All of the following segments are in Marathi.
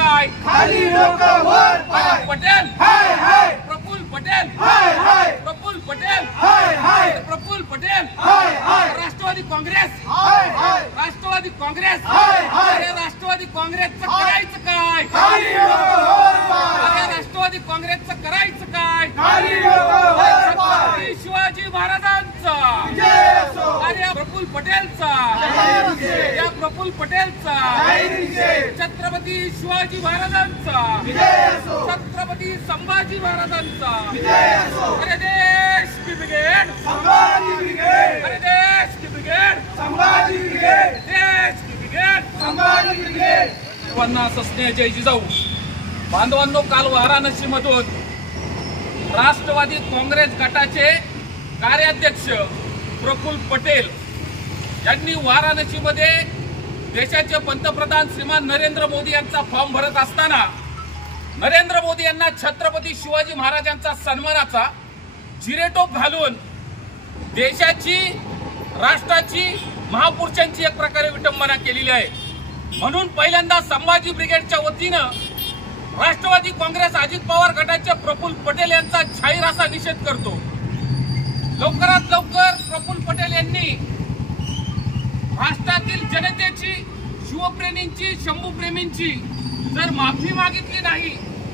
काय? खाली डोकं वर पाय. पटेल हाय हाय. प्रफुल्ल पटेल हाय हाय. प्रफुल्ल पटेल हाय हाय. प्रफुल्ल पटेल हाय हाय. राष्ट्रवादी काँग्रेस हाय हाय. राष्ट्रवादी काँग्रेस हाय हाय. अरे राष्ट्रवादी काँग्रेसचं करायचं काय? खाली डोकं वर पाय. अरे राष्ट्रवादी काँग्रेसचं करायचं काय? खाली डोकं वर पाय. छत्रपती शिवाजी महाराजांचा जय असो. अरे प्रफुल्ल पटेलचा जय विजय. या प्रफुल्ल पटेलचा जय विजय. छत्रपती शिवाजी महाराजांचा जय असो. छत्रपती संभाजी महाराजांचा जय असो. अरे देश की ब्रिगेड संभाजी ब्रिगेड. अरे देश की ब्रिगेड संभाजी ब्रिगेड. देश की ब्रिगेड संभाजी ब्रिगेड. सर्वांना सस्नेह जय जिजाऊ. बांधवांनो, काल वाराणसीमधून राष्ट्रवादी काँग्रेस गटाचे कार्याध्यक्ष प्रफुल्ल पटेल यांनी वाराणसीमध्ये देशाचे पंतप्रधान श्रीमान नरेंद्र मोदी यांचा फॉर्म भरत असताना नरेंद्र मोदी यांना छत्रपती शिवाजी महाराजांचा सन्मानाचा जिरेटोप घालून देशाची राष्ट्राची महापुरुषांची एक प्रकारे विटंबना केलेली आहे. म्हणून पहिल्यांदा संभाजी ब्रिगेडच्या वतीनं राष्ट्रवादी काँग्रेस अजित पवार गटाचे प्रफुल्ल पटेल यांचा जाहीर असा निषेध करतो. लवकरात लवकर प्रफुल्ल पटेल यांनी राष्ट्रातील जनतेची, शिवप्रेमींची, शंभूप्रेमींची जर माफी मागितली नाही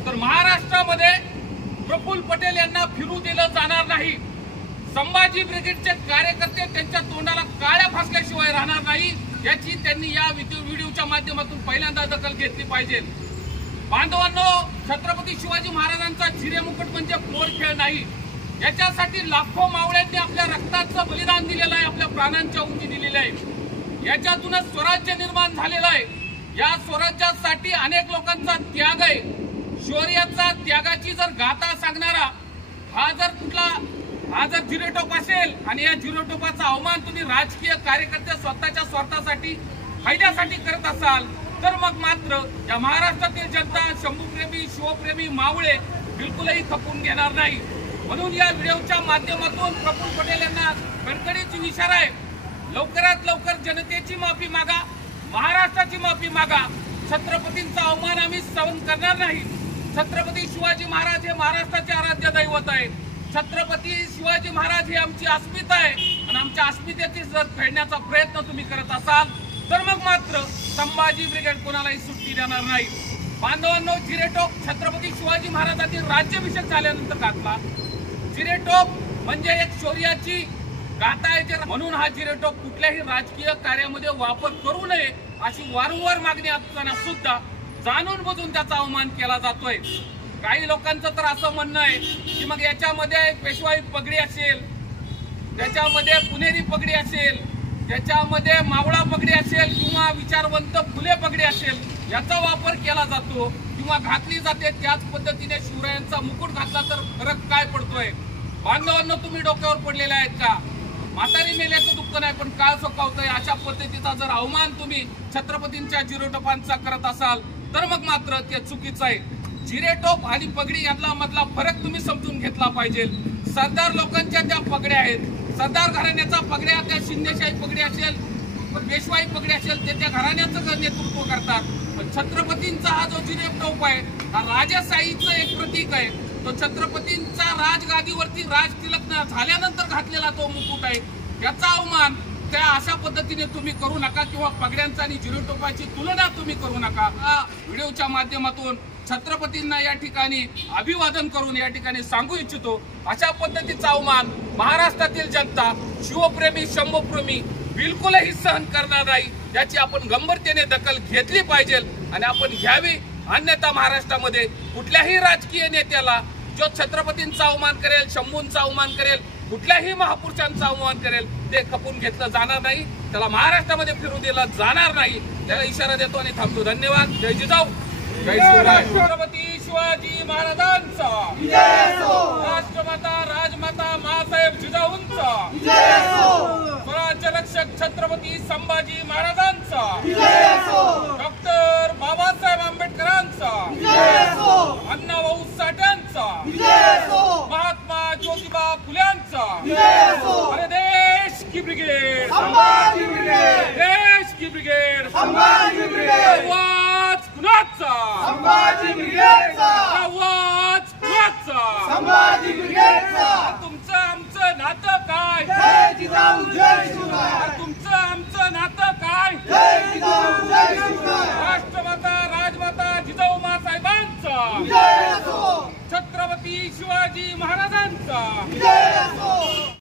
तर महाराष्ट्रामध्ये प्रफुल्ल पटेल यांना फिरू दिलं जाणार नाही. संभाजी ब्रिगेडचे कार्यकर्ते त्यांच्या तोंडाला काळ्या फासल्याशिवाय राहणार नाही याची त्यांनी या व्हिडिओच्या माध्यमातून पहिल्यांदा दखल घेतली पाहिजे. बांधवांनो, छत्रपती शिवाजी महाराजांचा चिरेमुकुट म्हणजे फ्लोर खेळ नाही. याच्यासाठी लाखो मावळ्यांनी आपल्या रक्ताचं बलिदान दिलेलं आहे, आपल्या प्राणांच्या उंची दिलेल्या आहे. याच्यातूनच स्वराज्य निर्माण झालेलं आहे. या स्वराज्यासाठी अनेक लोकांचा त्याग आहे. शौर्याचा, त्यागाची जर गाथा सांगणारा हा जर जिरेटोप असेल आणि या जिरेटोपाचा अवमान तुम्ही राजकीय कार्यकर्ते स्वतःच्या स्वार्थासाठी, फायद्यासाठी करत असाल तर मग मात्र या महाराष्ट्रातील जनता, शंभूप्रेमी, शिवप्रेमी, मावळे बिलकुलही खपून घेणार नाही. म्हणून या व्हिडिओच्या माध्यमातून प्रफुल्ल पटेल यांना कडकडीची इशारा आहे. लवकरात लवकर जनतेची माफी मागा, महाराष्ट्राची माफी मागा. छत्रपतींचा अवमान आम्ही सहन करणार नाही. छत्रपती शिवाजी महाराज हे महाराष्ट्राचे आराध्य दैवत आहे. छत्रपती शिवाजी महाराज ही आमची अस्मिता आहे आणि आमच्या अस्मितेची जर फेडण्याचा प्रयत्न तुम्ही करत असाल तर मग मात्र संभाजी ब्रिगेड कोणालाही सुट्टी देणार नाही. बांधवांनो, जिरेटोप छत्रपती शिवाजी महाराजांनी राज्याभिषेक झाल्यानंतर घातला. जिरेटोप म्हणजे एक शौर्याची गाथा आहे. म्हणून हा जिरेटोप कुठल्याही राजकीय कार्यामध्ये वापर करू नये अशी वारंवार मागणी असताना सुद्धा जाणून बुजून त्याचा अवमान केला जातोय. काही लोकांचं तर असं म्हणणं आहे की मग याच्यामध्ये पेशवाई पगडी असेल, त्याच्यामध्ये पुणेरी पगडी असेल, त्याच्यामध्ये मावळा पगडी असेल किंवा विचारवंत फुले पगडी असेल, याचा वापर केला जातो किंवा घातली जाते. त्याच पद्धतीने शिवरायांचा मुकुट घातला तर फरक काय पडतोय? बांधवांनो, तुम्ही डोक्यावर पडलेले आहेत का? म्हातारी मेल्याचं दुःख नाही पण काळ सोकावतोय. अशा पद्धतीचा जर अवमान तुम्ही छत्रपतींच्या जिरेटोपांचा करत असाल तर मग मात्र ते चुकीचं आहे. जिरेटोप आणि पगडी यातला मधला फरक तुम्ही समजून घेतला पाहिजे. सरदार लोकांच्या त्या पगड्या आहेत. सरदार घराण्याचा पगड्या, त्या शिंदेशाही पगडी असेल, पेशवाई पगडी असेल, ते त्या घराण्याचं नेतृत्व करतात. पण छत्रपतींचा हा जो जिरेटोप आहे हा राजशाहीचं एक प्रतीक आहे. तो छत्रपतींचा राजगादीवरती राजतिलक झाल्यानंतर घातलेला तो मुकुट आहे. याचा अवमान त्या अशा पद्धतीने तुम्ही करू नका किंवा पगड्यांचा आणि जिरेटोपाची तुलना तुम्ही करू नका. व्हिडिओच्या माध्यमातून छत्रपतींना या ठिकाणी अभिवादन करून या ठिकाणी सांगू इच्छितो, अशा पद्धतीचा अवमान महाराष्ट्रातील जनता, शिवप्रेमी, शंभूप्रेमी बिलकुलही सहन करणार नाही. याची आपण गंभीरतेने दखल घेतली पाहिजे आणि आपण घ्यावी. अन्यथा महाराष्ट्रामध्ये कुठल्याही राजकीय नेत्याला जो छत्रपतींचा अवमान करेल, शंभूंचा अवमान करेल, कुठल्याही महापुरुषांचा अवमान करेल ते खपून घेतलं जाणार नाही. त्याला महाराष्ट्रामध्ये फिरू दिला जाणार नाही. त्याला इशारा देतो आणि थांबतो. धन्यवाद. जय जिजाऊ, जय शिवराय. छत्रपती शिवाजी महाराजांचा जय असो. राष्ट्रमाता राजमाता मासाहेब जिजाऊंचा जय असो. स्वराज्य रक्षक छत्रपती संभाजी महाराजांचा जय असो. डॉक्टर बाबासाहेब आंबेडकरांचा जय असो. अण्णाभाऊ साठ्यांचा जय असो. महात्मा ज्योतिबा फुल्यांचा जय असो. अरे देश की ब्रिगेड, संभाजी ब्रिगेड. देश की ब्रिगेड, संभाजी ब्रिगेड. आवाज कुणाचा? संभाजी ब्रिगेडचा तुमचं आमचं नातं काय? जय जिजाऊ जय शिवराय. तुमचं आमचं नातं काय? जय जिजाऊ जय शिवराय. राष्ट्रमाता राजमाता जिजाऊ साहेबांचा, जय असो. छत्रपती शिवाजी महाराजांचा. जय असो.